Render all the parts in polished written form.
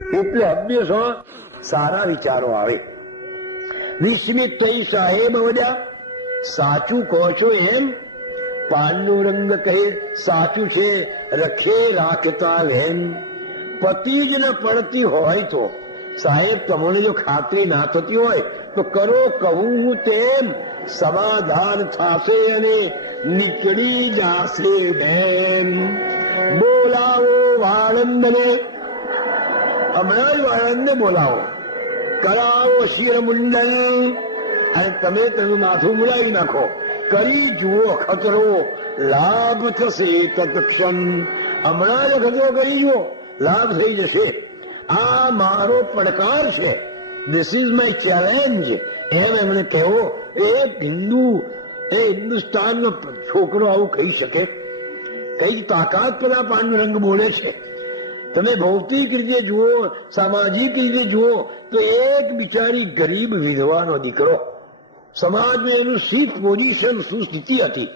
એટલે હંમેશા સારા વિચારો આવે. વિસ્મિત થઈ સાહેબ બોલ્યા, સાચું કહો છો એમ? પાનનો રંગ કહે સાચું છે, રખે રાખતા વેન. પતિ જ ન પડતી હોય તો સાહેબ તમને જો ખાતરી ના થતી હોય તો કરો કહું હું તેમ, સમાધાન થશે અને નીકળી જાશે ડેમ. બોલાવો વાળંદને, હમણાં જ વાળંદને બોલાવો, કરાવો શિરમુંડન, અને તમે તેનું માથું મુડાવી નાખો. કરી જુઓ ખતરો, લાભ થશે તત્ક્ષણ. હમણાં જ ખતરો કરી જુઓ, લાભ થઈ જશે. આ મારો પડકાર છે, ધીસ ઇઝ માય ચેલેન્જ, એમ એમણે કહેવો. હિન્દુસ્તાનનો છોકરો આવું કહી શકે? કઈ તાકાત પર આ પાનનો રંગ બોલે છે? તમે ભૌતિક રીતે જુઓ, સામાજિક રીતે જુઓ તો એક બિચારી ગરીબ વિધવાનો દીકરો, સમાજનું એનું સીટ પોઝિશન શું સ્થિતિ હતી,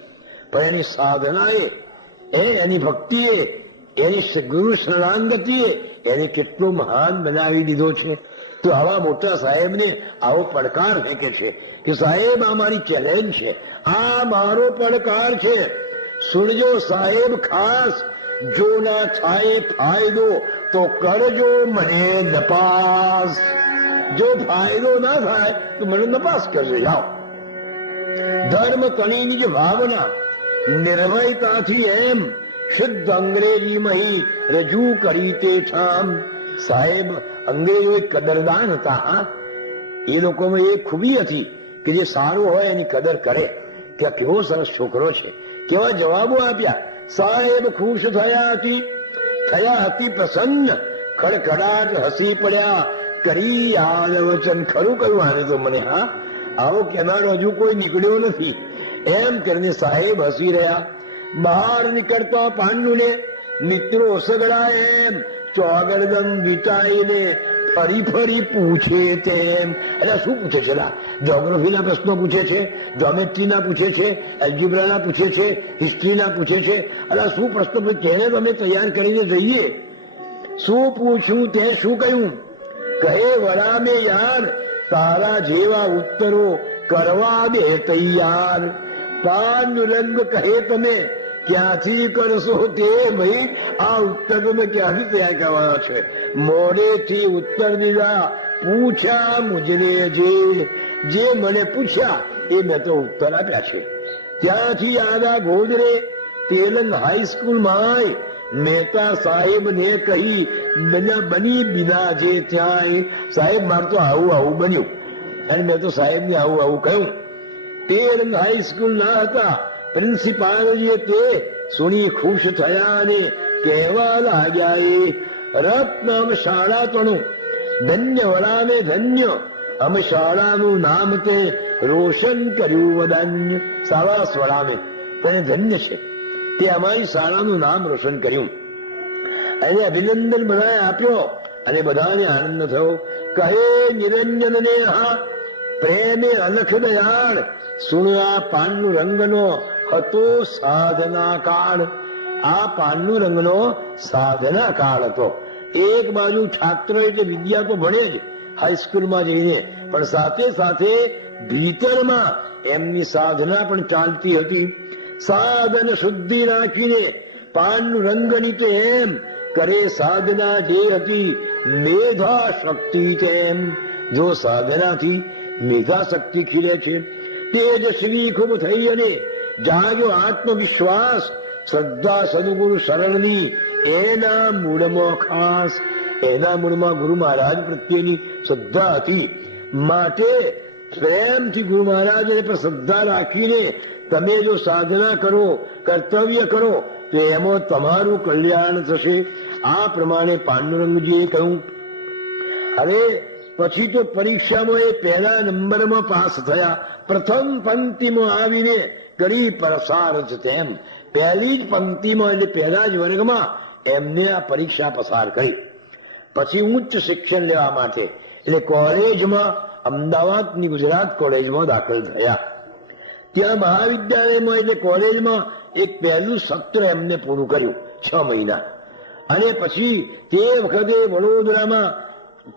પણ એની સાધનાએ, એની ભક્તિએ, એની ગુરુ શરણાગતિએ એને કેટલો મહાન બનાવી દીધો છે. તો આવા મોટા સાહેબને આવો પડકાર ફેંકે છે કે સાહેબ આ મારી ચેલેન્જ છે, આ મારો પડકાર છે. સુણજો સાહેબ ખાસ, જો ના થાય ફાયદો તો કરજો મને નપાસ. જો ફાયદો ના થાય તો મને નપાસ કરજો. જાઓ. ધર્મ તણીની જે ભાવના નિર્ભયતાથી એમ શુદ્ધ અંગ્રેજીમાં રજૂ કરી તે ઠામ. સાહેબ અંગ્રેજો કદરદાન હતા. એ લોકોમાં એ ખૂબી હતી કે જે સારું હોય એની કદર કરે. ત્યાં કેવો સરસ છોકરો છે, કેવા જવાબો આપ્યા. સાહેબ ખુશ થયા હતી પ્રસન્ન, ખડખડાટ હસી પડ્યા, કરી યાદ વચન. ખરું કહ્યું આને તો મને, હા આવો કેનારો હજુ કોઈ નીકળ્યો નથી, એમ કરીને સાહેબ હસી રહ્યા. બહાર નીકળતા પાંડુને મિત્રો સગડા એમ ચોગડદમ વિચારીને ફરી ફરી પૂછે તેમ. એટલે શું પૂછે છે? જ્યોગ્રાફીના પ્રશ્નો પૂછે છે, જ્યોમેટ્રીના પૂછે છે, એલ્જીબ્રાના પૂછે છે, હિસ્ટ્રીના પૂછે છે. એટલે શું પ્રશ્નો કેને તમે તૈયાર કરીને જઈએ? શું પૂછ્યું તે શું કહ્યું? કહે વડા મેં યાર, તારા જેવા ઉત્તરો કરવા દે તૈયાર. પાનનો રંગ કહે તમે ક્યાંથી કરશો તે? ભાઈ આ ઉત્તર તમે ક્યાંથી તૈયાર કરવાના છે? મોડેથી ઉત્તર દીધા, પૂછ્યા મુજને જે મને પૂછ્યા એ મેં તો ઉત્તર આપ્યા છે. ત્યાંથી આદા ગોદરે તેલંગ હાઈસ્કૂલમાં મહેતા સાહેબ ને કહી બની બિના જે ત્યાં. સાહેબ મારે તો આવું બન્યું, અને મેં તો સાહેબ ને આવું કહ્યું. તેલંગ હાઈસ્કૂલ ના હતા પ્રિન્સિપાલજીએ તે સુણી ખુશ થયા અને કહેવા લાગ્યા, રત્ન અમે શાળા તણું ધન્ય વડાને ધન્ય, અમે શાળાનું નામ તે રોશન કર્યું વદાન્ય. સાવાસ વડામે તેને ધન્ય છે, તે અમારી શાળાનું નામ રોશન કર્યું. એને અભિનંદન બધાએ આપ્યો અને બધાને આનંદ થયો. કહે નિરંજનને હા પ્રેમે અલખ દયાળ, સુણ્યા પાનનું રંગનો હતો સાધના કાળ. આ પાનનું રંગનો સાધના કાળ હતો. એક બાજુ છાત્ર એટલે વિદ્યા તો ભણે જ હાઈસ્કૂલમાં જઈને, પણ સાથે સાથે ભીતરમાં એમની સાધના પણ ચાલતી હતી. સાધન શુદ્ધિ રાખીને પાનનું રંગની તો એમ કરે સાધના જે હતી મેધા શક્તિ તેમ. જો સાધનાથી મેધા શક્તિ ખીલે છે, તેજસ્વી ખૂબ થઈ અને જાજો આત્મવિશ્વાસ, શ્રદ્ધા સદગુરુ શરણની એના મૂળમાં ખાસ. એના મૂળમાં ગુરુ મહારાજ પ્રત્યેની શ્રદ્ધા હતી. માટે પ્રેમથી ગુરુ મહારાજ પર શ્રદ્ધા રાખીને તમે જો સાધના કરો, કર્તવ્ય કરો તો એમાં તમારું કલ્યાણ થશે. આ પ્રમાણે પાંડુરંગજીએ કહ્યું. હવે પછી તો પરીક્ષામાં એ પહેલા નંબરમાં પાસ થયા. પ્રથમ પંક્તિમાં આવીને કરી પ્રસાર છે તેમ. પહેલી જ પંક્તિમાં એટલે પહેલા જ વર્ગમાં એમને આ પરીક્ષા પસાર કરી. પછી ઉચ્ચ શિક્ષણ લેવા માટે એટલે કોલેજમાં, અમદાવાદની ગુજરાત કોલેજમાં દાખલ થયા. ત્યાં મહાવિદ્યાલયમાં એટલે કોલેજમાં એક પહેલું સત્ર એમને પૂરું કર્યું 6 મહિના. અને પછી તે વખતે વડોદરામાં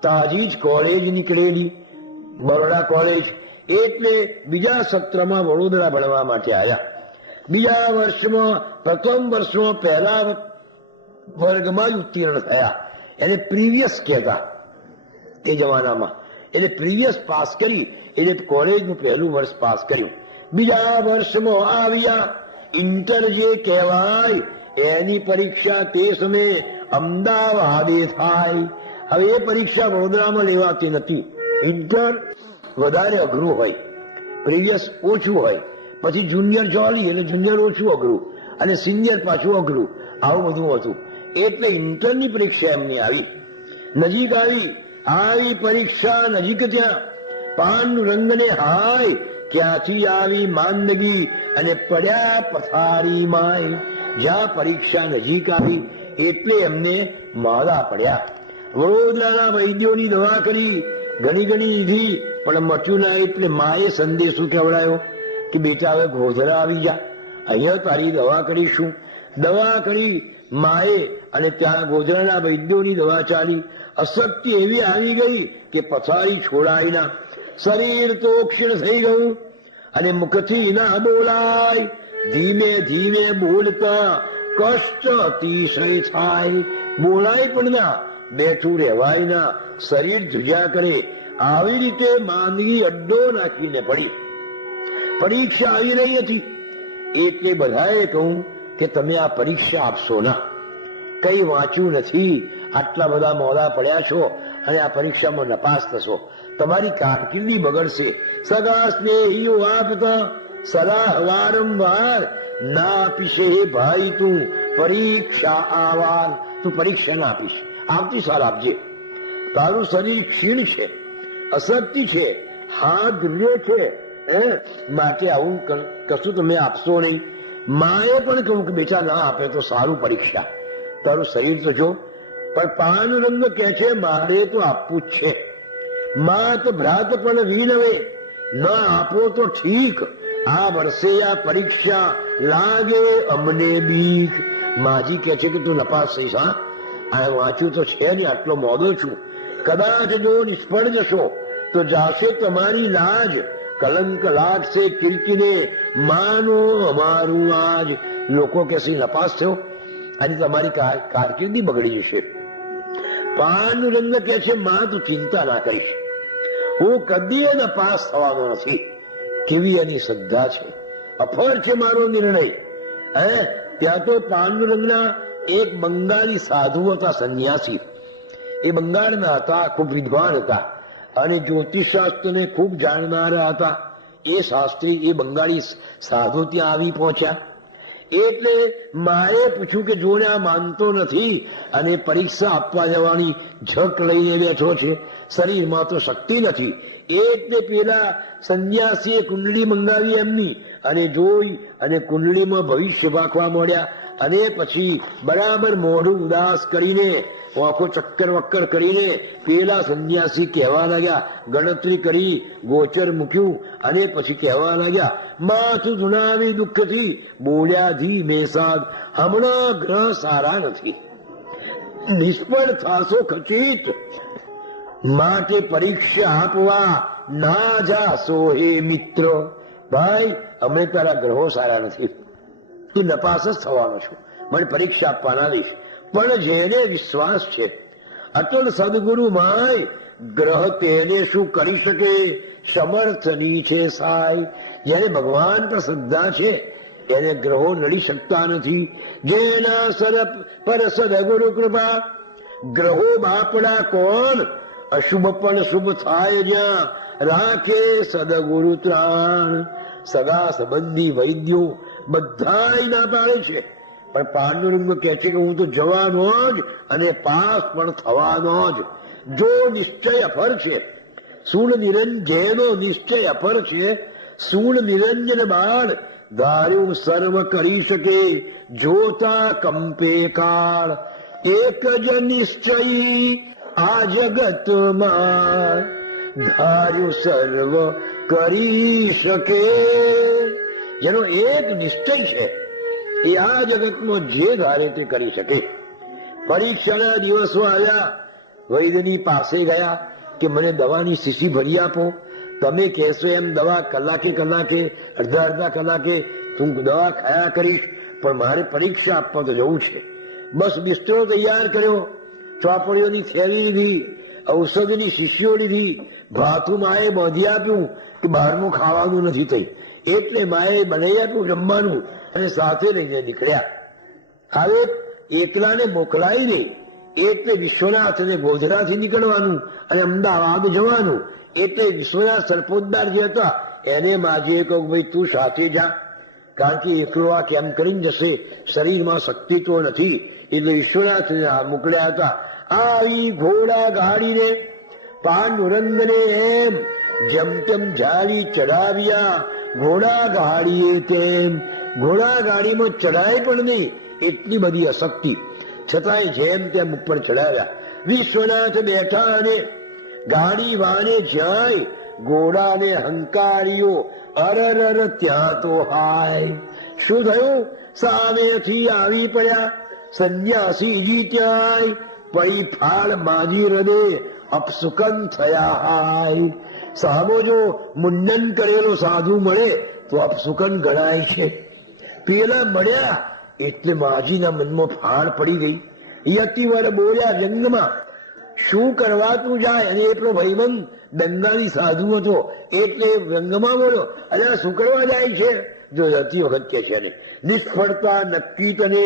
તાજી જ કોલેજ નીકળેલી, બરોડા કોલેજ. એટલે બીજા સત્રમાં વડોદરા ભણવા માટે આવ્યા. બીજા વર્ષમાં, પ્રથમ વર્ષમાં પહેલા વર્ગમાં જ ઉત્તીર્ણ થયા. એને પ્રીવિયસ કહેતા તે જમાનામાં. એટલે પ્રીવિયસ પાસ કરી એટલે કોલેજનું પહેલું વર્ષ પાસ કર્યું. બીજા વર્ષમાં આવ્યા. ઇન્ટર જે કહેવાય એની પરીક્ષા તે સમયે અમદાવાદે થાય. હવે એ પરીક્ષા વડોદરામાં લેવાતી નથી. ઇન્ટર વધારે અઘરું હોય, પ્રીવિયસ ઓછું હોય, પછી જુનિયર ચોલી એટલે જુનિયર ઓછું અઘરું, અને સિનિયર પાછું અઘરું, આવું બધું હતું. એટલે ઇન્ટરની પરીક્ષા એમની આવી, નજીક આવી પરીક્ષા નજીક. ત્યાં પાંડુરંગને હાય ક્યાંથી આવી માંદગી, અને પડ્યા પથારી માય. જ્યાં પરીક્ષા નજીક આવી એટલે એમને માદા પડ્યા. વડોદરાના વૈદ્યોની દવા કરી, ઘણી લીધી, પણ મચ્યું ના. એટલે માએ સંદેશો કેવડાયો કે બેટા હવે ગોધરા આવી જા, અહીંયા તારી દવા કરીશું. દવા કરી માએ, અને ત્યાં ગોધરાના વૈદ્યોની દવા ચાલી. અશક્તિ એવી આવી ગઈ કે પથારી છોડાય ના, શરીર તો ક્ષીણ થઈ ગયું, અને મુખથી ના બોલાય. ધીમે બોલતા કષ્ટ અતિશય થાય. બોલાય પણ ના, બેઠું રહેવાય ના, શરીર ધ્રુજા કરે. આવી રીતે માંદગી અડ્ડો નાખીને પડી. પરીક્ષા આવી રહી હતી. એટલે બધાએ કહું કે તમે આ પરીક્ષા આપશો ના, કઈ વાંચ્યું નથી, આટલા બધા મોડા પડ્યા છો, અને આ પરીક્ષામાં નપાસ થશો, તમારી કારકિર્દી બગડશે. સગા સ્નેહીઓ આપતા સલાહ વારંવાર ના આપીશે. હે ભાઈ, તું પરીક્ષા આવાર, તું પરીક્ષા ના આપીશ, આવતી સાલ આપજે. તારું શરીર ક્ષીણ છે, અશક્તિ છે, હાથ ધ્રુજે છે, માટે આવું કશું તમે આપશો નહીં. માએ પણ કહું કે બેટા ના આપે તો સારું, પરીક્ષા, તારું શરીર તો જો. પણ પાંડુરંગ કહે છે મારે તો આપવું જ છે. માત ભ્રાત પણ વિનવે, ન આપો તો ઠીક, આ વર્ષે આ પરીક્ષા લાગે અમને બીક. માજી કહે છે કે તું નપાસ થઈશ. હા, આ વાંચ્યું તો છે ને, આટલો મોડો છું. કદાચ જો નિષ્ફળ જશો તો જાશે તમારી લાજ, કલંક લાગશે કીર્તિને, માનો અમારું આજ. લોકો કહેશે નપાસ થયો, અને તમારી કારકિર્દી બગડી જશે. પાંડુરંગ કહે છે માં તું ચિંતા ના કરીશ, હું કદી નપાસ થવાનો નથી. કેવી એની શ્રદ્ધા છે, અફર છે મારો નિર્ણય. ત્યાં તો પાંડુરંગના એક બંગાળી સાધુ હતા, સંન્યાસી. એ બંગાળના હતા, ખૂબ વિદ્વાન હતા, અને જ્યોતિષશાસ્ત્રને ખૂબ જાણનારા હતા. એ શાસ્ત્રી, એ બંગાળી સાધુ ત્યાં આવી પહોંચ્યા. એટલે માએ પૂછ્યું કે જોને આ માનતો નથી, અને પરીક્ષા આપવા જવાની ઝક લઈને બેઠો છે, શરીરમાં તો શક્તિ નથી. એટલે પેલા સંન્યાસીએ કુંડળી મંગાવી એમની, અને જોઈ અને કુંડળીમાં ભવિષ્ય વાંચવા મળ્યા. અને પછી બરાબર મોઢું ઉદાસ કરીને, આંખો ચક્કર વક્કર કરીને પેલા સંન્યાસી કહેવા લાગ્યા, ગણતરી કરી, ગોચર મૂક્યું, અને પછી કહેવા લાગ્યા, માથું ધુણાવી દુઃખથી બોલ્યા ધીમે સાદ, હમણાં ગ્રહ સારા નથી, નિષ્ફળ થાશો ખચિત, માટે પરીક્ષા આપવા ના જાશો હે મિત્ર. ભાઈ, અમે તારા ગ્રહો સારા નથી, તું નપાસ જ થવાનો છું, મને પરીક્ષા આપવાના દઈશ. પણ જેને વિશ્વાસ છે અટલ સદગુરુ માય, ગ્રહ તેને શું કરી શકે, સમર્થની છે સાય. જેને ભગવાન પર શ્રદ્ધા છે એને ગ્રહો નડી શકતા નથી. જેના સર પર સદગુરુ કૃપા, ગ્રહો બાપડા કોણ, અશુભ પણ શુભ થાય જ્યાં, રાખે સદગુરુ ત્રાણ. સગા સંબંધી વૈદ્યો બધા ના પાડે છે, પણ પાંડુરંગ કહે છે કે હું તો જવાનો જ, અને પાસ પણ થવાનો જ. જો નિશ્ચય અફર છે, સૂળ નિરંજનો નિશ્ચય અફર છે, સૂળ નિરંજન બાળ ધાર્યું સર્વ કરી શકે, જોતા કંપે કાળ. એક જ નિશ્ચય આ જગતમાં, ધાર્યું સર્વ કરી શકે. જેનો એક નિશ્ચય છે એ આ જગતમાં જે ધારે તે કરી શકે. પરીક્ષાના દિવસો આવ્યા. વૈદ્યની પાસે ગયા કે મને દવાની શીશી ભરી આપો. તમે કહેશો એમ દવા કલાકે અડધા કલાકે હું દવા ખાયા કરીશ, પણ મારે પરીક્ષા આપવા તો જવું છે. બસ બિસ્તરો તૈયાર કર્યો, ચોપડીઓની થેલી લીધી, ઔષધની શીશીઓ લીધી, ભાથું માએ બાંધી આપ્યું કે બહારનું ખાવાનું નથી થઈ, એટલે માએ બનાવી આપ્યું જમવાનું અને સાથે લઈને નીકળ્યા. હવે એકલાને મોકલાઈ નહીં, એટલે વિશ્વનાથને ગોધરાથી નીકળવાનું અને અમદાવાદ જવાનું. એટલે વિશ્વનાથ સરપોતદાર જે હતા એને માજીએ કહ્યું, ભાઈ તું સાથે જા, કારણ કે એકલો આ કેમ કરીને જશે, શરીરમાં શક્તિ તો નથી. એટલે વિશ્વનાથને મોકલ્યા હતા. આવી ઘોડા ગાડીને પાંડુરંગને એમ જેમ તેમ જાળી ચડાવ્યા. ઘોડા ગાડીએ તેમ ઘોડા ગાડીમાં ચડાય પણ નહીં, એટલી બધી અશક્તિ, છતાંય જેમ તેમ ઉપર ચડાવ્યા. વિશ્વનાથ બેઠા અને ગાડી વાને જાય. ઘોડાને હંકાર્યો, અરર ત્યાં તો હાય. શું થયું? સામેથી આવી પડ્યા સંન્યાસીજી ત્યાંય. પૈ ફાળ માજી હૃદય અપસુકન થયા હાય. સામો જો મુંડન કરેલો સાધુ મળે તો અપસુકન ગણાય છે. પેલા મળ્યા એટલે માજીના મનમાં ફાળ પડી ગઈ. યતિવર બોલ્યા વ્યંગમાં, શું કરવાતું જાય? અને એટલો ભાઈબંધ બંગાળી સાધુ હતો એટલે વ્યંગમાં બોલ્યો, અરે શું કરવા જાય છે? જો યતિ વખત કે છે ને, નિષ્ફળતા નક્કી તને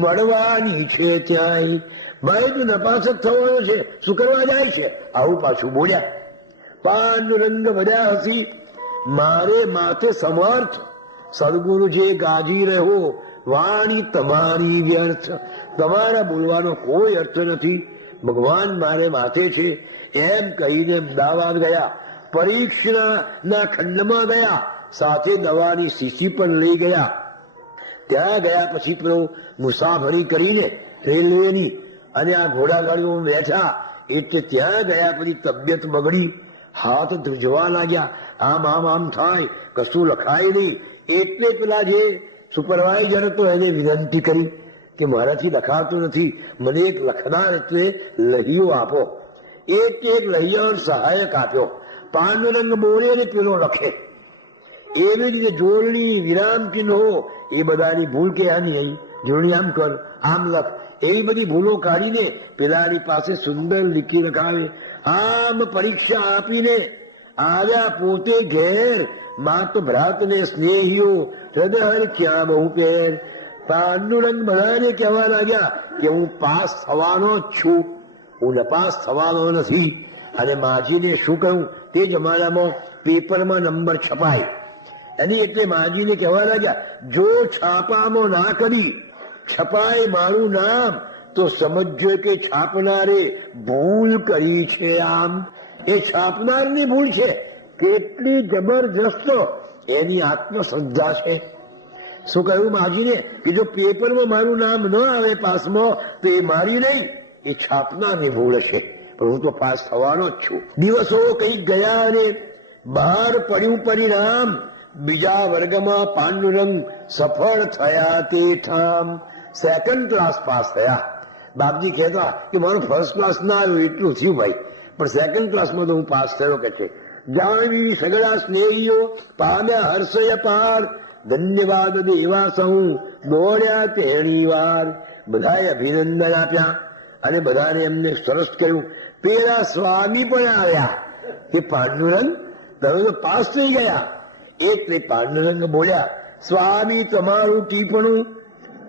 મળવાની છે ત્યાંય. ભાઈ તું નપાસ જ થવાનો છે, શું કરવા જાય છે? આવું પાછું બોલ્યા. પાંડુરંગ બધા હસી, મારે માથે સમર્થ સદગુરુ જે ગાજી રહ્યો, વાણી તમારી વ્યર્થ. તમારા બોલવાનો કોઈ અર્થ નથી, ભગવાન મારે માથે છે. એમ કહીને અમદાવાદ ગયા. પરીક્ષાના ખંડમાં ગયા, સાથે દવાની શીશી પણ લઈ ગયા. ત્યાં ગયા પછી પેલો મુસાફરી કરીને રેલવેની અને આ ઘોડાગાડીઓમાં બેઠા, એટલે ત્યાં ગયા પછી તબિયત બગડી, હાથ ધ્રુજવા લાગ્યા, આમ થાય, કશું લખાય નહીં. એટલે પેલા જે સુપરવાઇઝર હતો એને વિનંતી કરી કે મારાથી લખાતું નથી, મને એક લખનાર એટલે લહિયો આપો. એક લહિયો સહાયક આપ્યો. પાંડુરંગ બોલે ને પેલો લખે. એવી રીતે જોડણી વિરામ ચિહ્નો એ બધાની ભૂલ કે આની અહીં જોડણી આમ કર, આમ લખ, એવી બધી ભૂલો કાઢીને પેલાની પાસે સુંદર લીટી લખાવે. આમ પરીક્ષા આપીને આવ્યા પોતે ઘેર. માત ભ્રાત ને સ્નેહીઓ હૃદય ક્યાં બહુ પેર. પાંડુરંગ બધાને કહેવા લાગ્યા કે હું પાસ થવાનો જ છું, હું નપાસ થવાનો નથી. અને માજીને શું કહ્યું? તે જમાનામાં પેપરમાં નંબર છપાય, એની એટલે માજીને કહેવા લાગ્યા, જો છાપામાં ના કરી છપાય મારું નામ તો સમજો કે છાપનારે ભૂલ કરી છે. આમ એ છાપનારની ભૂલ છે. કેટલી જબરજસ્ત એની આત્મશ્રદ્ધા છે. શું કહ્યું માજીને કે જો પેપરમાં મારું નામ ન આવે પાસમાં તો એ મારી નહીં, એ છાપનારની ભૂલ હશે, પણ હું તો પાસ થવાનો જ છું. દિવસો કઈ ગયા અને બહાર પડ્યું પરિણામ. બીજા વર્ગમાં પાંડુરંગ સફળ થયા તે ઠામ. સેકન્ડ ક્લાસ પાસ થયા. બાપજી કહેતા કે મારું ફર્સ્ટ ક્લાસ ના આવ્યું એટલું થયું ભાઈ, પણ સેકન્ડ ક્લાસમાં તો હું પાસ થયો કે છે. જાણવી સગળા સ્નેહીઓ પામ્યા હર્ષય પાર. ધન્યવાદ દેવા સહુ દોડ્યા તેણી વાર. બધાએ અભિનંદન આપ્યા અને બધાને એમને સરસ કર્યું. પેલા સ્વામી પણ આવ્યા કે પાંડુરંગ તમે તો પાસ થઈ ગયા. એટલે પાંડુરંગ બોલ્યા, સ્વામી તમારું ટીપણું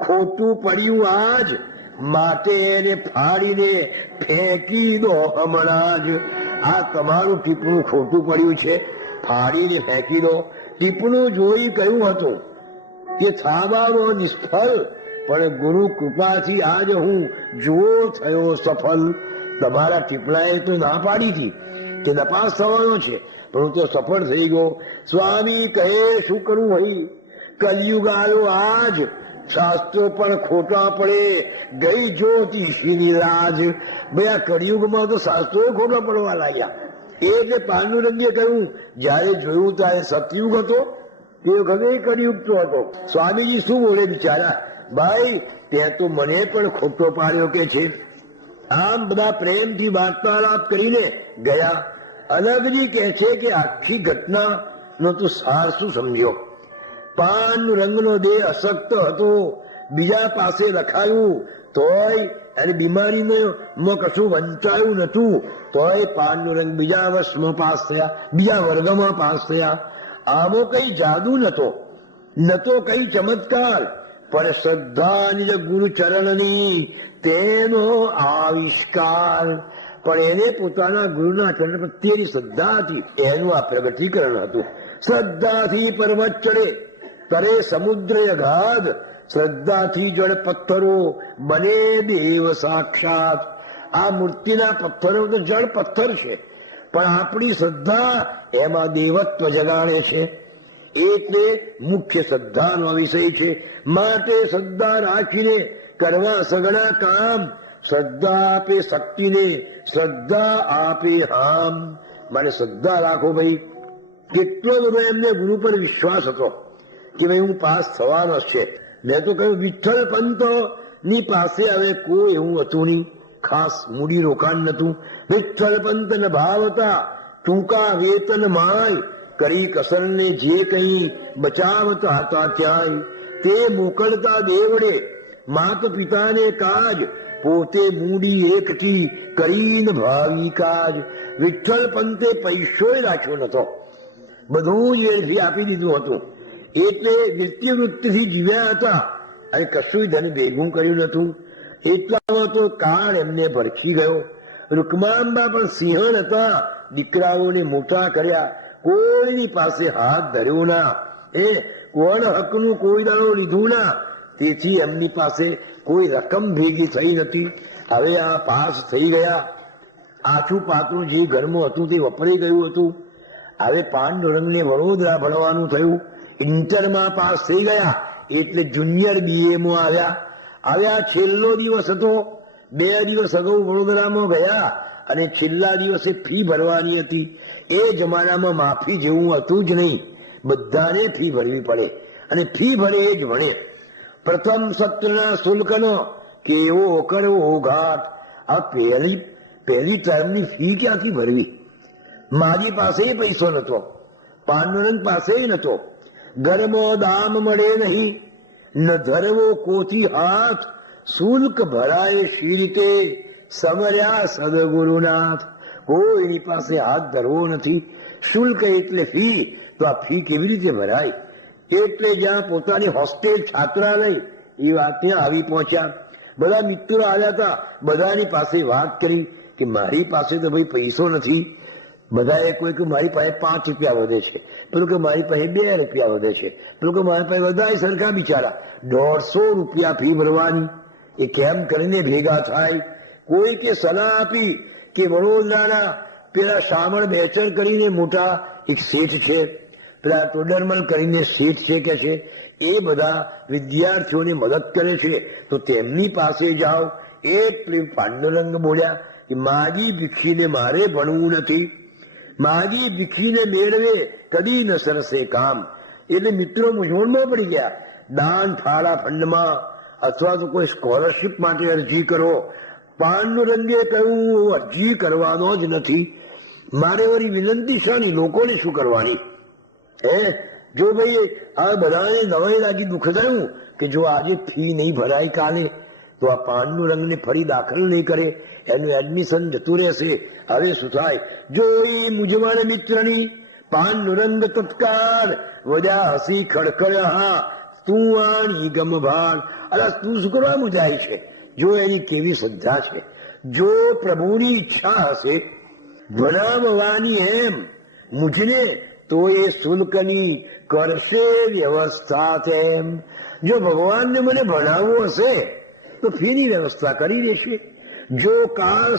ખોટું પડ્યું આજ, માટે એને ફાડીને ફેંકી દો હમણાં જ. આ તમારું ટીપણું ખોટું પડ્યું છે, ફાડીને ફેંકી દો. ટીપણું જોઈ કહ્યું હતું કે થાવામાં નિષ્ફળ, પણ ગુરુ કૃપાથી આજ હું જુઓ થયો સફળ. તમારા ટીપણાએ તો ના પાડી હતી કે નપાસ થવાનો છે, પણ હું તો સફળ થઈ ગયો. સ્વામી કહે શું કરવું ભાઈ? કલયુગ આવ્યો આજ, શાસ્ત્રો પણ ખોટા પડે, ગઈ જ્યોતિષીની લાજ. ભાઈ આ કળિયુગમાં તો શાસ્ત્રો ખોટા પડવા લાગ્યા. એટલે પાંડુરંગે કહ્યું, જયારે જોયું ત્યારે સતયુગ હતો, તે વખતે કળિયુગ તો હતો. સ્વામીજી શું બોલે બિચારા? ભાઈ ત્યાં તો મને પણ ખોટો પાડ્યો કે છે. આમ બધા પ્રેમથી વાર્તાલાપ કરીને ગયા. અલગજી કહે છે કે આખી ઘટના નો તું સાર શું સમજ્યો? પાન રંગનો દેહ અશક્ત હતો, બીજા પાસે રખાયું તોય અને બીમારીમાં કશું વંચાયું નતું, તોય પાનનો રંગ બીજા વર્ષમાં પાસ થયા, બીજા વર્ગમાં પાસ થયા. આવો કઈ જાદુ નતો કઈ ચમત્કાર, પણ શ્રદ્ધા નિજ ગુરુ ચરણની તેનો આવિષ્કાર. પણ એને પોતાના ગુરુના ચરણ પ્રત્યેની શ્રદ્ધા હતી, એનું આ પ્રગટીકરણ હતું. શ્રદ્ધાથી પર્વત ચડે તરે સમુદ્ર અગાધ, શ્રદ્ધાથી જળ પથ્થરો બને દેવ સાક્ષાત. આ મૂર્તિના પથ્થરો તો જળ પથ્થર છે, પણ આપણી શ્રદ્ધા એમાં દેવત્વ જગાડે છે. એટલે મુખ્ય શ્રદ્ધાનો વિષય છે. માટે શ્રદ્ધા રાખીને કરવા સઘળા કામ. શ્રદ્ધા આપે શક્તિને, શ્રદ્ધા આપે હામ. મારે શ્રદ્ધા રાખો ભાઈ. કેટલો બધો એમને ગુરુ પર વિશ્વાસ હતો કે ભાઈ હું પાસ થવાનો છે. મેં તો કહ્યું વિઠ્ઠલ પંત ની પાસે હવે કોઈ એવું હતું નહીં, ખાસ મૂડી રોકાણ નતું. વિઠ્ઠલ પંત ન ભાવતા ટૂંકા વેતન માય, કરી કસરને જે કઈ બચાવતા હતા ત્યાંય. તે મોકલતા દેવડે માત પિતાને કાજ, પોતે મૂડી એકઠી કરીને ભાવી કાજ. વિઠ્ઠલ પંતે પૈસોય રાખ્યો નતો, બધું જ આપી દીધું હતું. એટલે વૃત્તિથી જીવ્યા હતા અને કશું ધન ભેગું કર્યું નતું. એટલામાં તો કાળ એમને ભરખી ગયો. રૂકમાંબા પણ સિંહણ હતા, દીકરાઓને મોટા કર્યા, કોઈની પાસે હાથ ધર્યો ના, એ કોણ હકનું કોઈ દાડો લીધું ના. તેથી એમની પાસે કોઈ રકમ ભેગી થઈ નથી. હવે આ પાસ થઈ ગયા. આછું પાતળું જે ઘરમાં હતું તે વપરાઈ ગયું હતું. હવે પાંડુરંગને વડોદરા ભણવાનું થયું. ઇન્ટરમાં પાસ થઈ ગયા એટલે જુનિયર બીએમાં આવ્યા. હવે આ છેલ્લો દિવસ હતો. 2 દિવસ અગાઉ વડોદરામાં ગયા અને છેલ્લા દિવસે ફી ભરવાની હતી. એ જમાનામાં માફી જેવું હતું જ નહીં, બધાને ફી ભરવી પડે અને ફી ભરે એ જ ભણે. પ્રથમ સત્રના શુલ્કનો કેવો કરવો ઘાટ. આ પહેલી ટર્મની ફી ક્યાંથી ભરવી? મારી પાસે પૈસો નતો, પાંડુરંગ પાસે નતો. ઘરમાં દામ મળે નહીં, ન ધરવો કોથી હાથ, શુલ્ક ભરાય શી રીતે સમર્યા સદગુરુનાથ. કોઈની પાસે હાથ ધરવો નથી. શુલ્ક એટલે ફી, તો આ ફી કેવી રીતે ભરાય? એટલે જ્યાં પોતાની હોસ્ટેલ છાત્રાલય એ વાત ત્યાં આવી પહોંચ્યા. બધા મિત્રો આવ્યા હતા, બધાની પાસે વાત કરી કે મારી પાસે તો ભાઈ પૈસો નથી. બધાએ કોઈ કે મારી પાસે 5 રૂપિયા વધે છે, પેલું કે મારી પાસે 2 રૂપિયા વધે છે, પેલું કે મારી પાસે બધા સરખા બિચારા 150 રૂપિયા ફી ભરવાની. એ કેમ કરીને ભેગા થાય? કોઈ કે સલાહ આપી કે વડોદરાના પેલા શામળ બેચર કરીને મોટા એક શેઠ છે, પેલા ટોડરમલ કરીને શેઠ છે કે છે, એ બધા વિદ્યાર્થીઓને મદદ કરે છે, તો તેમની પાસે જાઓ. એટલે પાંડુરંગ બોલ્યા કે માગી ભીખીને મારે ભણવું નથી, માગી ભીખીને મેળવે કદી ન સરસે કામ. એટલે મિત્રો મૂંઝવણમાં પડી ગયા. દાન થાળા ફંડમાં અથવા તો કોઈ સ્કોલરશીપ માટે અરજી કરો. પાંડુરંગે કહ્યું અરજી કરવાનો જ નથી, મારે વળી વિનંતી શાની, લોકોને શું કરવાની? જો ભાઈ આ બધાને નવાઈ લાગી, દુઃખ થયું કે જો આજે ફી નહીં ભરાય કાલે તો આ પાંડુરંગને ફરી દાખલ નહીં કરે, એનું એડમિશન જતું રહેશે. હવે શું થાય? જોઈ મુજવણ મિત્રની પાંડુરંગ તત્કાર, વજા હસી ખડખડ હા તું આણી ગમભાણ. અરે તું શું કરવા મુજાય છે? જો એની કેવી શ્રદ્ધા છે. જો પ્રભુની ઈચ્છા હશે ભણાવવાની એમ મુજને, તો એ શુલ્કની કરશે વ્યવસ્થા તેમ. જો ભગવાનને મને ભણાવવું હશે તો ફીની વ્યવસ્થા કરી દેશે. જો કાળ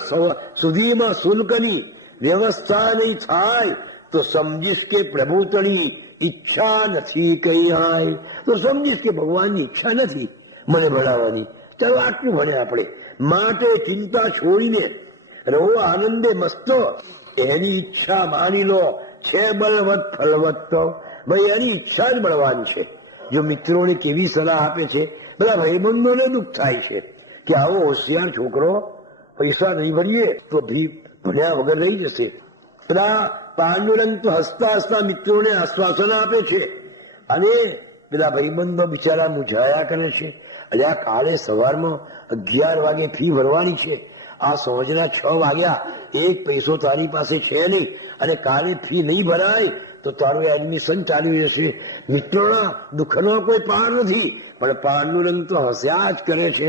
સુધીમાં શુલ્કની વ્યવસ્થા નહીં થાય તો સમજીશ કે પ્રભુ તણી ઈચ્છા નથી કઈ હાય. તો સમજીશ કે ભગવાનની ઈચ્છા નથી મને ભણાવવાની. ચાલો આટલું ભણે આપણે. માટે ચિંતા છોડીને રહો આનંદે મસ્ત. એની ઈચ્છા માની લો છે બળવત ફલવત. તો ભાઈ એની ઈચ્છા જ બળવાન છે. જો મિત્રોને કેવી સલાહ આપે છે, બધા ભાઈબંધોને દુઃખ થાય છે કે આવો હોશિયાર છોકરો પૈસા નહીં ભરીએ તો ભણ્યા વગર રહી જશે. પેલા પાંડુરંગ તો હસતા હસતા મિત્રોને આશ્વાસન આપે છે અને પેલા ભાઈબંધો બિચારા મૂંઝાયા કરે છે. એટલે આ કાલે સવારમાં 11 વાગે ફી ભરવાની છે, આ સાંજના 6 વાગ્યા, 1 પૈસો તારી પાસે છે નહીં અને કાલે ફી નહીં ભરાય તો તારું એડમિશન ચાલુ રહેશે. મિત્રોના દુઃખનો કોઈ પાર નથી, પણ પાંડુરંગ તો હસ્યા જ કરે છે.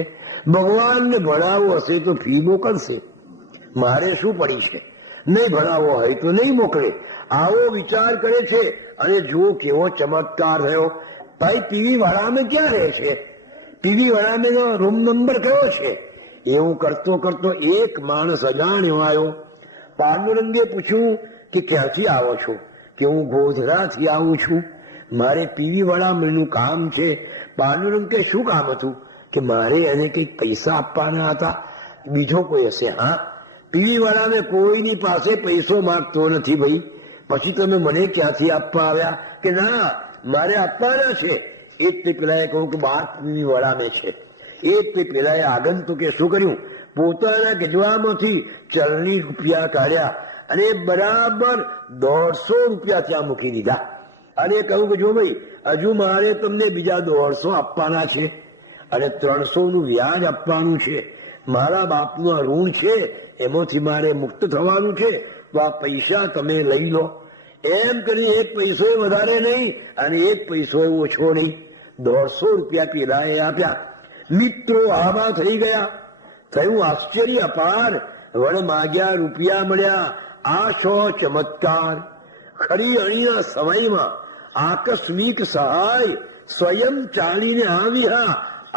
ભગવાનને ભણાવવું હશે તો ફી મોકલશે, મારે શું પડી છે, નહીં ભણાવવો હોય તો નહીં મોકલે, આવો વિચાર કરે છે. અને જુઓ કેવો ચમત્કાર થયો. ભાઈ ટીવી વાળામાં ક્યાં રહે છે, ટીવી વાળામાં રૂમ નંબર કયો છે? એવું કરતો કરતો એક માણસ અજાણ્યો આવ્યો. પાંડુરંગે પૂછ્યું કે ક્યાંથી આવો છો? કે હું ગોધરાથી આવું છું, મારે પીવી વાળાનું કામ છે. પાંડુરંગ કે શું કામ હતું? કે મારે એને કંઈક પૈસા આપવાના હતા. બીજો કોઈ હશે? હા, પીવી વાળાને કોઈની પાસે પૈસો માંગતો નથી ભાઈ. પછી તમે મને ક્યાંથી આપવા આવ્યા? કે ના, મારે આપવાના છે. એક તે પેલાએ કહ્યું કે 12 પીવી વાળાને છે. એક તે પેલાએ આગંતુકે શું કર્યું? પોતાના ગજવામાંથી ચલણી રૂપિયા કાઢ્યા અને બરાબર 150 રૂપિયા ત્યાં મૂકી દીધા અને કહ્યું કે જો ભાઈ, હજુ મારે તમને બીજા 150 આપવાના છે અને 300 નું વ્યાજ આપવાનું છે. મારા બાપનું ઋણ છે, એમાંથી મારે મુક્ત થવાનું છે, તો આ પૈસા તમે લઈ લો. એમ કરી 1 પૈસો વધારે નહીં અને 1 પૈસો ઓછો નહીં, 150 રૂપિયા પેલાએ આપ્યા. મિત્રો આવા થઈ ગયા. થયું આશ્ચર્ય અપાર. વણ માગ્યા રૂપિયા મળ્યા. આ શો ચમત્કાર! ખરી અણીના સમયમાં આકસ્મિક સહાય સ્વયં ચાલીને આવી. હા,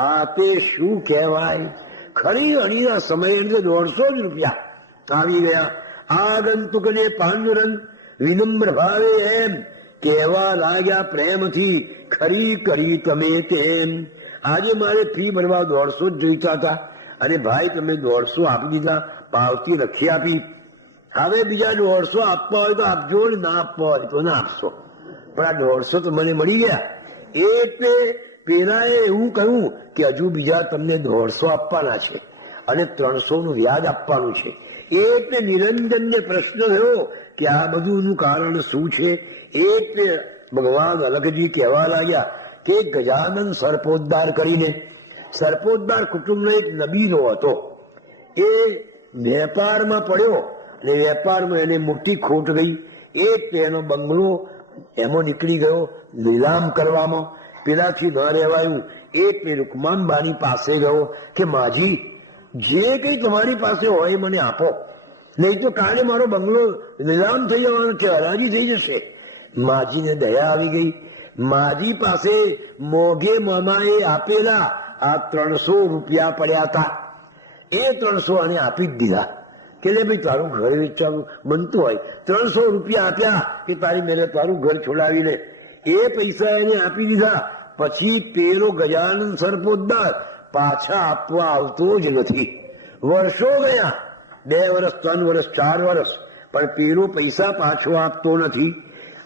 આ તે શું કહેવાય? ખરી અણીના સમય એટલે 150 રૂપિયા આવી ગયા. આગંતુકને પાંડુરંગ વિનમ્ર ભાવે એમ કહેવા લાગ્યા પ્રેમથી, ખરી કરી તમે તેમ. આજે મારે ફી ભરવા 150 જ જોઈતા હતા અને ભાઈ તમે 150 આપી દીધા, પાવતી લખી આપી. હવે બીજા 150 આપવા હોય તો આપજો, ના આપવા હોય તો ના આપશો, પણ આ 150 તો મને મળી ગયા. એટલે પેલાએ એવું કહ્યું કે હજુ બીજા તમને 150 આપવાના છે અને 300 નું વ્યાજ આપવાનું છે. એટલે નિરંજનને પ્રશ્ન થયો કે આ બધુંનું કારણ શું છે? એટલે ભગવાન અલગજી કહેવા લાગ્યા કે ગજાનન સર્પોદ્ધાર કરીને, સર્પોદ્ધાર કુટુંબનો એક નબીલો હતો. એ વેપારમાં પડ્યો અને વેપારમાં એને મોટી ખોટ ગઈ. એટલે એનો બંગલો એમાં નીકળી ગયો લીલામ કરવામાં. પેલાથી ન રહેવાયું. એટલે રૂકમાનબાની પાસે ગયો કે માજી, જે કંઈ તમારી પાસે હોય મને આપો, નહીં તો કાલે મારો બંગલો લીલામ થઈ જવાનો છે, હરાજી થઈ જશે. માજીને દયા આવી ગઈ. માજી પાસે મોઘે મામાએ આપેલા આ 300 રૂપિયા પડ્યા હતા. એ 300 આને આપી જ દીધા કે લે ભાઈ, તારું ઘર વેચવાનું બનતું હોય, 300 રૂપિયા આપ્યા કે તારી મહેનત તારું ઘર છોડાવીને. એ પૈસા એને આપી દીધા. પછી પેલો ગજાનન સર્પોદ્ધાર પાછા આપવા આવતો જ નથી. વર્ષો ગયા, 2 વર્ષ, 3 વર્ષ, 4 વર્ષ, પણ પેલો પૈસા પાછો આપતો નથી.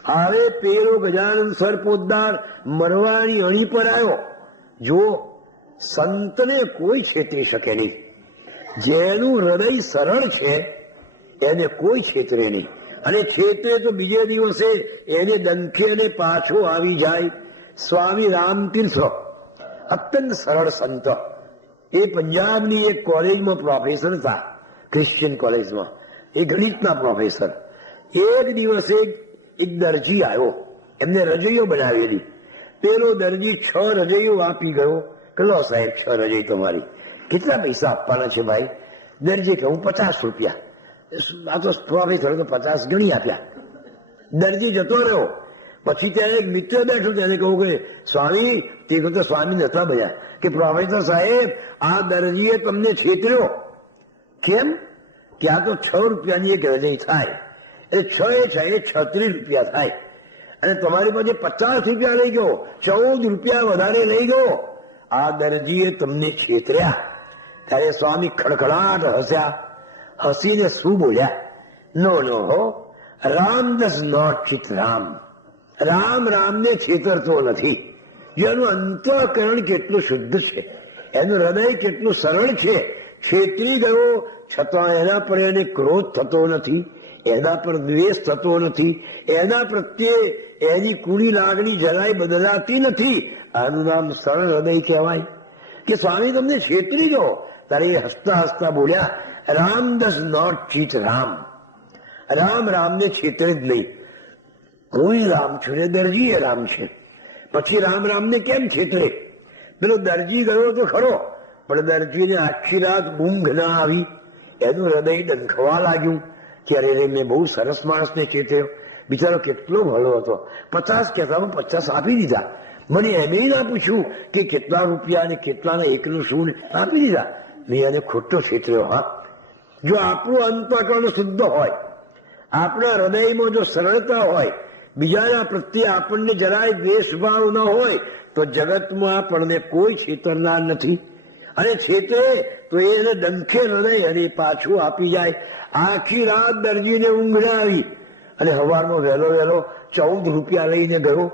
હવે પેલો ગજાનન સર્પોદ્ધાર મરવાની અણી પર આવ્યો. જો સંતને કોઈ છેતરી શકે નહીં. જેનું હૃદય સરળ છે એને કોઈ છેતરે નહીં, અને છેતરે તો બીજે દિવસે એને ડંખે અને પાછો આવી જાય. સ્વામી રામતીર્થ અત્યંત સરળ સંત. એ પંજાબની એક કોલેજમાં પ્રોફેસર હતા, ક્રિશ્ચિયન કોલેજમાં. એ ગણિતના પ્રોફેસર. એક દિવસે એક દરજી આવ્યો, એમને રજૈયો બનાવેલી. પેલો દરજી 6 રજૈયો આપી ગયો. કે લો સાહેબ, 6 રજૈ તમારી. કેટલા પૈસા આપવાના છે ભાઈ? દરજી કહું 50 રૂપિયા. આ તો પ્રોફેસર તો 50 ગણી આપ્યા. દરજી જતો રહ્યો. પછી ત્યારે એક મિત્ર બેઠો, તેને કહું કે સ્વામી, તે તો સ્વામી નતા બન્યા, કે પ્રોફેસર સાહેબ, આ દરજીએ તમને છેતર્યો. કેમ? કે આ તો 6 રૂપિયાની એક રજૈ થાય, એ 6 એ 36 રૂપિયા થાય, અને તમારી પાસે 50 રૂપિયા લઈ ગયો, 14 રૂપિયા વધારે લઈ ગયો. આ દરજીએ તમને છેતર્યા. ત્યારે સ્વામી ખડખડાટ હસ્યા. હસીને શું બોલ્યા? નો નો હો, Ram does not cheat Ram. Ram રામને છેતરતો નથી. જેનું અંતઃકરણ કેટલું શુદ્ધ છે, એનું હૃદય કેટલું સરળ છે, છેતરી ગયો છતાં એના પર એને ક્રોધ થતો નથી, એના પર દ્વેષ થતો નથી, એના પ્રત્યે એની કુણી લાગણી જરાય બદલાતી નથી. આનું નામ સરળ હૃદય કહેવાય. કે સ્વામી તમને છેતરી ગયો, તારે એ હસતા હસતા બોલ્યા, Ram does not cheat Ram. Ram રામને છેતરે જ નહીં. કોઈ રામ છે ને દરજી એ રામ છે, પછી રામ રામને કેમ છેતરે? પેલો દરજી ગયો તો ખરો, પણ દરજીને આખી રાત ઊંઘ ના આવી, એનું હૃદય ડંખવા લાગ્યું કે અરે મેં બહુ સરસ માણસને છેતર્યો, બિચારો કેટલો ભલો હતો, 50 કહેતા 50 આપી દીધા, મને એમ ના પૂછ્યું કે કેટલા રૂપિયા અને કેટલાના એકનું શું, આપી દીધા, મેં એને ખોટો છેતર્યો. હા, જો આપણું અંતઃકરણ શુદ્ધ હોય, આપણા હૃદયમાં જો સરળતા હોય, બીજાના પ્રત્યે આપણને જરાય દ્વેષભાવ ન હોય, તો જગતમાં આપણને કોઈ છેતરનાર નથી. અને છેતરે તો એને ડંખે હૃદય અને પાછું આપી જાય. આખી રાત દરજીને ઊંઘ ના આવી અને સવારમાં વહેલો 14 રૂપિયા લઈને ગયો,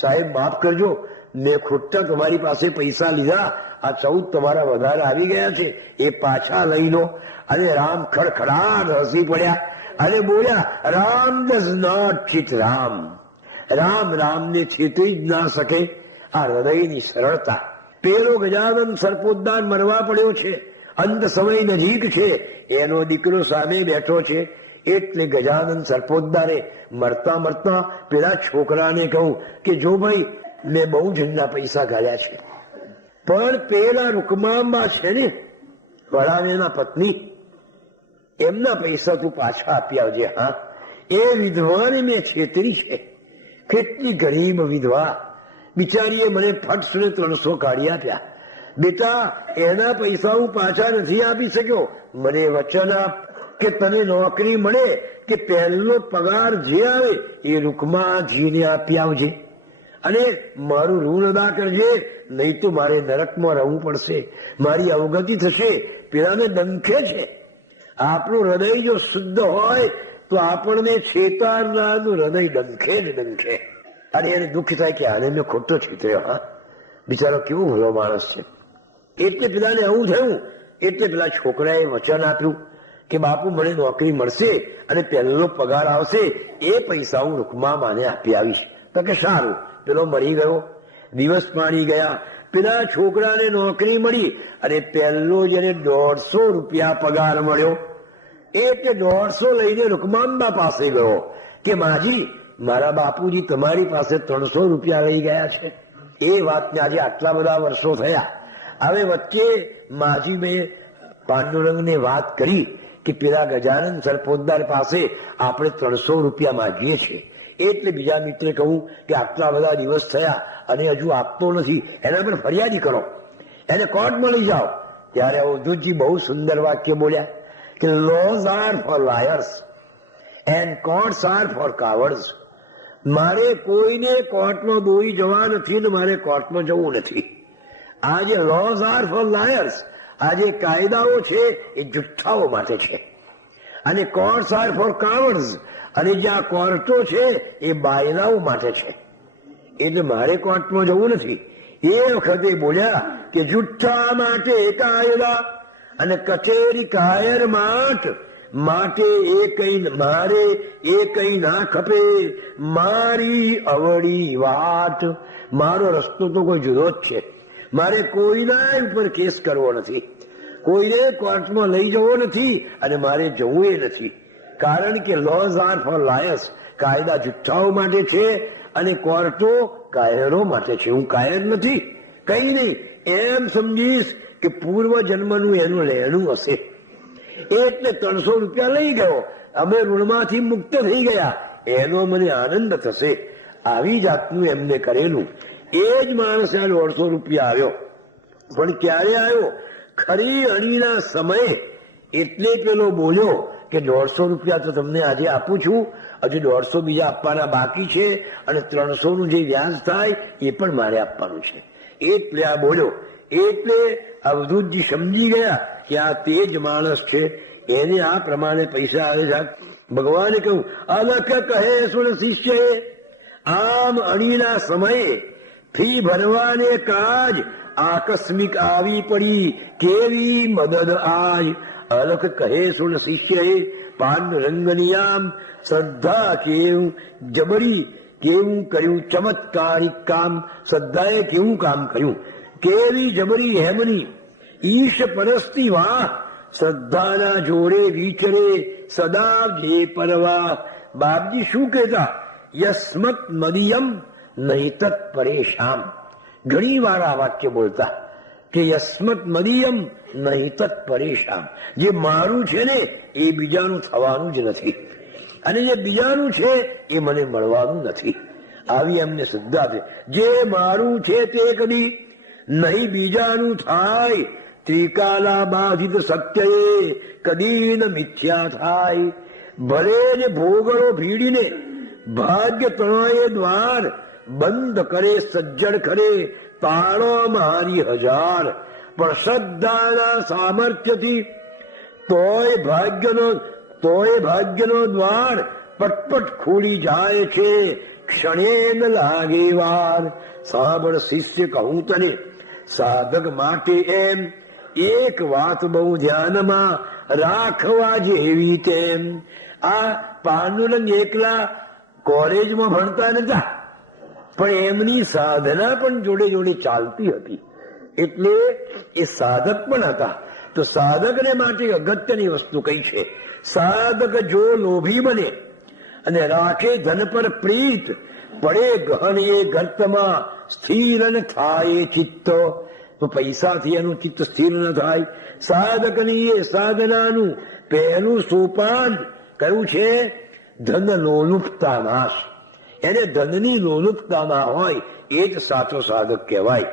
સાહેબ માફ કરજો, મેં ખોટા તમારી પાસે પૈસા લીધા, આ 14 તમારા વધારે આવી ગયા છે, એ પાછા લઈ લો. અને રામ ખડખડાટ હસી પડ્યા અને બોલ્યા, Ram does not cheat Ram. Ram રામને છેતરી જ ના શકે. આ હૃદયની સરળતા. પેલો ગજાનન સર્પોદ્ધાર મરવા પડ્યો છે, અંત સમય નજીક છે, એનો દીકરો સામે બેઠો છે, એટલે ગજાનન સર્પોદ્ધારે મરતા મરતા પેલા છોકરાને કહું કે જો ભાઈ, મેં બહુ જણના પૈસા ગાળ્યા છે, પણ પેલા રૂકમાંબા છે ને વડાવેના પત્ની, એમના પૈસા તું પાછા આપી આવજે. હા, એ વિધવાને મેં છેતરી છે. કેટલી ગરીબ વિધવા, બિચારીએ મને ફટ સુને 300 કાઢી આપ્યા. બેટા, એના પૈસા હું પાછા નથી આપી શક્યો, મને વચન આપ કે તને નોકરી મળે કે પહેલો પગાર જે આવે એ રૂકમાજીને આપી આવજે, અને મારું ઋણ અદા કરજે, નહીં તો મારે નરકમાં રહેવું પડશે, મારી અવગતિ થશે. પેલાને ડંખે છે. આપણું હૃદય જો શુદ્ધ હોય તો આપણને છેતરનારનું હૃદય ડંખે જ ડંખે. અને એને દુઃખ થાય કે આને મેં ખોટો છેતર્યો. હા, બિચારો કેવો ભલો માણસ છે. એટલે પેલાને આવું થયું. એટલે પેલા છોકરાએ વચન આપ્યું કે બાપુ, મને નોકરી મળશે અને પહેલો પગાર આવશે, એ પૈસા હું રૂકમામાને આપી આવીશ. તો કે સારું. પેલો મરી ગયો, દિવસ પાણી ગયા, પેલા છોકરાને નોકરી મળી અને પહેલો જેને 150 રૂપિયા પગાર મળ્યો, એટલે 150 લઈને રૂકમાંબા પાસે ગયો કે માજી, મારા બાપુજી તમારી પાસે 300 રૂપિયા લઈ ગયા છે. એ વાતને આજે આટલા બધા વર્ષો થયા. હવે વચ્ચે માજી મેં પાંડુરંગને વાત કરી કે પેલા ગજાનન સર્પોદ્ધાર પાસે આપણે 300 રૂપિયા માંગીએ છીએ. એટલે બીજા મિત્રે કહું કે આટલા બધા દિવસ થયા અને હજુ આપતો નથી, એના પર ફરિયાદી કરો, એને કોર્ટમાં લઈ જાઓ. ત્યારે અવધૂતજી બહુ સુંદર વાક્ય બોલ્યા કે laws are for liars and courts are for cowards. મારે કોઈને કોર્ટમાં દોઈ જવા નથી ને મારે કોર્ટમાં જવું નથી. આ જે લોઝ આર ફોર લાયર્સ, આ જે કાયદાઓ છે એ જુઠ્ઠાઓ માટે છે, અને કોર્ટ્સ આર ફોર કાવર્ડ્સ, અને જે આ કોર્ટો છે એ બાયલાઓ માટે છે. એટલે મારે કોર્ટમાં જવું નથી. એ વખતે બોલ્યા કે જુઠ્ઠા માટે કાયદા અને કચેરી કાયર માટે એ કઈ મારે એ કઈ ના ખપે, મારી અવળી વાટ. મારો રસ્તો તો કોઈ જુદો જ છે. મારે કોઈના ઉપર કેસ કરવો નથી, કોઈને કોર્ટમાં લઈ જવો નથી, અને મારે જવું એ નથી. કારણ કે લોઝ આર ફોર લાયર્સ, કાયદા જુઠ્ઠાઓ માટે છે અને કોર્ટો કાયરો માટે છે. હું કાયર નથી, કઈ નહીં. એમ સમજીશ કે પૂર્વ જન્મનું એનું લેણું હશે. એટલે 300 રૂપિયા લઈ ગયો, અમે ઋણમાંથી મુક્ત થઈ ગયા, એનો મને આનંદ થશે. આવી જાતનું એમને કરેલું. એ જ માણસે 150 રૂપિયા આવ્યો, પણ ક્યારે આવ્યો? ખરી અણીના સમયે. એટલે પેલો બોલ્યો કે 150 રૂપિયા તો તમને આજે આપું છું, હજુ 150 બીજા આપવાના બાકી છે, અને 300 નું જે વ્યાજ થાય એ પણ મારે આપવાનું છે. એટલે આ બોલ્યો. એટલે અવધૂતજી સમજી ગયા કે આ તે જ માણસ છે, એને આ પ્રમાણે પૈસા આવે છે. ભગવાને કહ્યું, અલખ કહે સુન શિષ્ય, આમ અણીના સમયે ફી ભરવાને કાજ આકસ્મિક આવી પડી કેવી મદદ આજ. અલખ કહે સુન શિષ્યએ પાંડુરંગની આમ શ્રદ્ધા કેવું જબરી કેવું કર્યું ચમત્કારિક કામ. શ્રદ્ધાએ કેવું કામ કર્યું, કેવી જબરી હેમની ઈશ પરસ્તી વાહ. શ્રદ્ધાના જોડે વિચરે સદા જે પરવા. બાપજી શું કહેતા, યસ્મત મદિયમ નહીં તત્ પરેશાન. ઘણી વાર આ વાક્ય બોલતા કે યસ્મત મદિયમ નહીં તત્ પરેશાન. જે મારું છે ને એ બીજાનું થવાનું જ નથી, અને જે બીજાનું છે એ મને મળવાનું નથી. આવી એમને શ્રદ્ધા છે. જે મારું છે તે કદી નહીં બીજાનું થાય. ત્રિકાલા બાધિત સત્યએ કદી ન મિથ્યા થાય. ભલે ને ભોગળો ભીડીને ભાગ્ય ત્રણેય દ્વાર. બંધ કરે સજ્જડ ખરે તાળો મારી હજાર. પણ શ્રદ્ધાના સામર્થ્યથી તોય ભાગ્યનો દ્વાર પટપટ ખુલી જાય છે. ક્ષણે ન લાગે વાર. સાંભળ શિષ્ય કહું તને સાધક માટે એમ એક વાત બહુ ધ્યાનમાં રાખવા જેવી તેમ. આ પાંડુરંગ એકલા કોલેજમાં ભણતા નતા, પણ એમની સાધના પણ જોડે જોડે ચાલતી હતી, એટલે એ સાધક પણ હતા. તો સાધકને માટે અગત્યની વસ્તુ કઈ છે, સાધક જો લોભી બને અને રાખે ધન પર પ્રીત, પડે ગહન એ ગર્તમાં સ્થિર ન થાય ચિત્ત. તો પૈસાથી એનું ચિત્ત સ્થિર ન થાય. સાધકની એ સાધનાનું પહેલું સોપાન કયું છે, ધન લોલુપતા નાશ. એને ધનની લોલુપતા ના હોય એ જ સાચો સાધક કહેવાય.